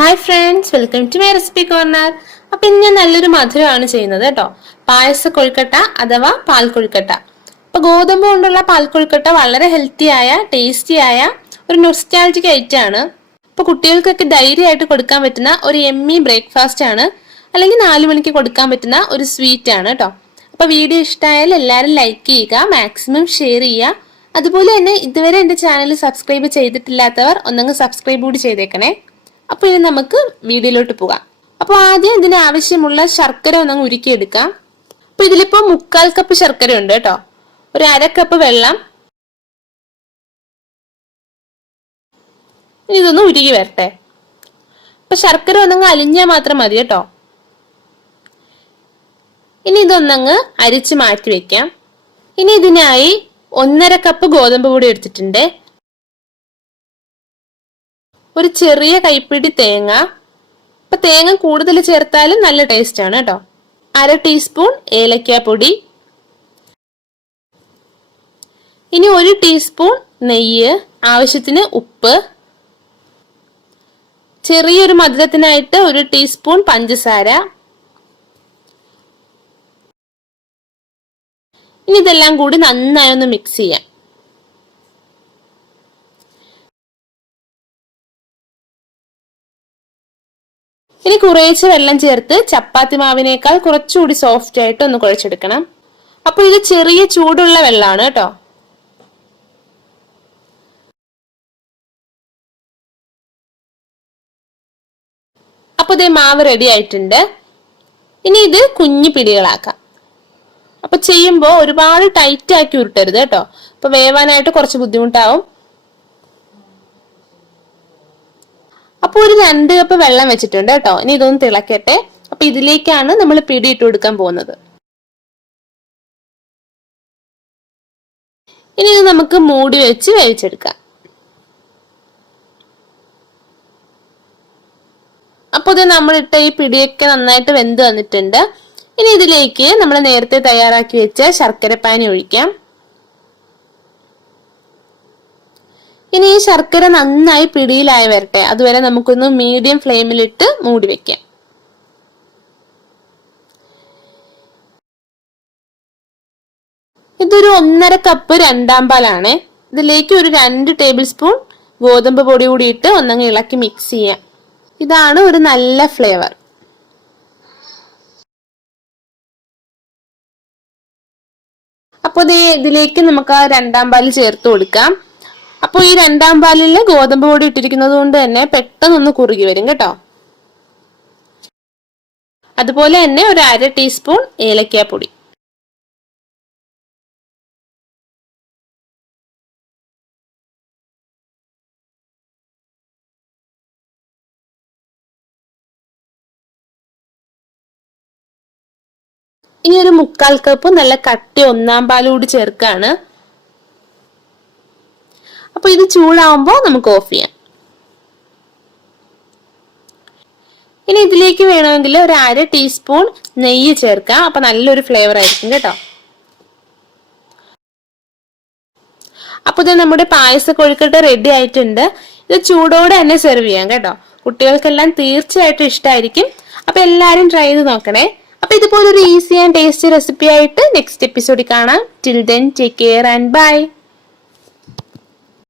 Hi friends, welcome to my recipe corner. അപ്പൊ ഇന്ന് ഞാൻ നല്ലൊരു മധുരമാണ് ചെയ്യുന്നത് കേട്ടോ. പായസ കൊഴുക്കട്ട അഥവാ പാൽ കൊഴുക്കട്ട. അപ്പൊ ഗോതമ്പ് കൊണ്ടുള്ള പാൽ കൊഴുക്കട്ട വളരെ ഹെൽത്തി ആയ ടേസ്റ്റി ആയ ഒരു നൊസ്റ്റാൾജിക് ഐറ്റം ആണ്. അപ്പൊ കുട്ടികൾക്കൊക്കെ ധൈര്യമായിട്ട് കൊടുക്കാൻ പറ്റുന്ന ഒരു എമ്മി ബ്രേക്ക്ഫാസ്റ്റ് ആണ്, അല്ലെങ്കിൽ 4 മണിക്ക് കൊടുക്കാൻ പറ്റുന്ന ഒരു സ്വീറ്റ് ആണ് കേട്ടോ. അപ്പൊ വീഡിയോ ഇഷ്ടമായാൽ എല്ലാവരും ലൈക്ക് ചെയ്യുക, മാക്സിമം ഷെയർ ചെയ്യുക. അതുപോലെ തന്നെ ഇതുവരെ എന്റെ ചാനൽ സബ്സ്ക്രൈബ് ചെയ്തിട്ടില്ലാത്തവർ ഒന്നങ്ങ് സബ്സ്ക്രൈബ് കൂടി ചെയ്തേക്കണേ. അപ്പൊ ഇനി നമുക്ക് വീഡിയോയിലോട്ട് പോകാം. അപ്പൊ ആദ്യം ഇതിന് ആവശ്യമുള്ള ശർക്കര ഒന്നങ്ങ് ഉരുക്കിയെടുക്കാം. അപ്പൊ ഇതിലിപ്പോ 1/4 കപ്പ് ശർക്കര ഉണ്ട് കേട്ടോ. ഒരു 1/2 കപ്പ് വെള്ളം. ഇനി ഇതൊന്ന് ഉരുകി വരട്ടെ. അപ്പൊ ശർക്കര ഒന്നങ്ങ് അലിഞ്ഞാൽ മാത്രം മതി കേട്ടോ. ഇനി ഇതൊന്നങ്ങ് അരിച്ച് മാറ്റി വെക്കാം. ഇനി ഇതിനായി 1/2 കപ്പ് ഗോതമ്പ് പൊടി എടുത്തിട്ടുണ്ട്. ഒരു ചെറിയ കൈപ്പിടി തേങ്ങ. അപ്പൊ തേങ്ങ കൂടുതൽ ചേർത്താലും നല്ല ടേസ്റ്റ് ആണ് കേട്ടോ. 1/2 ടീസ്പൂൺ ഏലക്കാപ്പൊടി. ഇനി 1 ടീസ്പൂൺ നെയ്യ്, ആവശ്യത്തിന് ഉപ്പ്, ചെറിയൊരു മധുരത്തിനായിട്ട് 1 ടീസ്പൂൺ പഞ്ചസാര. ഇനി ഇതെല്ലാം കൂടി നന്നായി ഒന്ന് മിക്സ് ചെയ്യാം. ഇനി കുറേശ്ശെ വെള്ളം ചേർത്ത് ചപ്പാത്തി മാവിനേക്കാൾ കുറച്ചുകൂടി സോഫ്റ്റ് ആയിട്ട് ഒന്ന് കുഴച്ചെടുക്കണം. അപ്പൊ ഇത് ചെറിയ ചൂടുള്ള വെള്ളമാണ് കേട്ടോ. അപ്പൊ ഇതേ മാവ് റെഡി ആയിട്ടുണ്ട്. ഇനി ഇത് കുഞ്ഞു പിടികളാക്കാം. അപ്പൊ ചെയ്യുമ്പോ ഒരുപാട് ടൈറ്റ് ആക്കി ഉരുട്ടരുത് കേട്ടോ. അപ്പൊ വേവാനായിട്ട് കുറച്ച് ബുദ്ധിമുട്ടാവും. അപ്പൊ ഒരു 2 കപ്പ് വെള്ളം വെച്ചിട്ടുണ്ട് കേട്ടോ. ഇനി ഇതൊന്ന് തിളക്കട്ടെ. അപ്പൊ ഇതിലേക്കാണ് നമ്മൾ പിടി ഇട്ട് കൊടുക്കാൻ പോകുന്നത്. ഇനി ഇത് നമുക്ക് മൂടി വെച്ച് വേവിച്ചെടുക്കാം. അപ്പൊ ഇത് നമ്മളിട്ട ഈ പിടിയൊക്കെ നന്നായിട്ട് വെന്ത് വന്നിട്ടുണ്ട്. ഇനി ഇതിലേക്ക് നമ്മൾ നേരത്തെ തയ്യാറാക്കി വെച്ച ശർക്കരപ്പാനി ഒഴിക്കാം. ഇനി ഈ ശർക്കര നന്നായി പിടിയിലായി വരട്ടെ. അതുവരെ നമുക്കൊന്ന് മീഡിയം ഫ്ലെയിമിലിട്ട് മൂടി വെക്കാം. ഇതൊരു 1/2 കപ്പ് രണ്ടാം പാലാണ്. ഇതിലേക്ക് ഒരു 2 ടേബിൾ സ്പൂൺ ഗോതമ്പ് പൊടി കൂടി ഇട്ട് ഒന്നങ്ങ് ഇളക്കി മിക്സ് ചെയ്യാം. ഇതാണ് ഒരു നല്ല ഫ്ലേവർ. അപ്പൊ ഇതിലേക്ക് നമുക്ക് ആ രണ്ടാം പാല് ചേർത്ത് കൊടുക്കാം. അപ്പൊ ഈ രണ്ടാം പാലില് ഗോതമ്പ് പൊടി ഇട്ടിരിക്കുന്നത് കൊണ്ട് തന്നെ പെട്ടെന്നൊന്ന് കുറുകി വരും കേട്ടോ. അതുപോലെ തന്നെ ഒരു 1/2 ടീസ്പൂൺ ഏലക്കാപ്പൊടി. ഇനി ഒരു 1/4 കപ്പ് നല്ല കട്ടി ഒന്നാം പാൽ കൂടി ചേർക്കാണ്. അപ്പൊ ഇത് ചൂടാവുമ്പോൾ നമുക്ക് ഓഫ് ചെയ്യാം. ഇനി ഇതിലേക്ക് വേണമെങ്കിൽ ഒരു 1/2 ടീസ്പൂൺ നെയ്യ് ചേർക്കാം. അപ്പൊ നല്ലൊരു ഫ്ലേവർ ആയിരിക്കും കേട്ടോ. അപ്പൊ ഇത് നമ്മുടെ പായസ കൊഴുക്കട്ട റെഡി ആയിട്ടുണ്ട്. ഇത് ചൂടോടെ തന്നെ സെർവ് ചെയ്യാം കേട്ടോ. കുട്ടികൾക്കെല്ലാം തീർച്ചയായിട്ടും ഇഷ്ടമായിരിക്കും. അപ്പൊ എല്ലാരും ട്രൈ ചെയ്ത് നോക്കണേ. അപ്പൊ ഇതുപോലൊരു ഈസി ആൻഡ് ടേസ്റ്റി റെസിപ്പി ആയിട്ട് നെക്സ്റ്റ് എപ്പിസോഡിൽ കാണാം. Till then take care and by.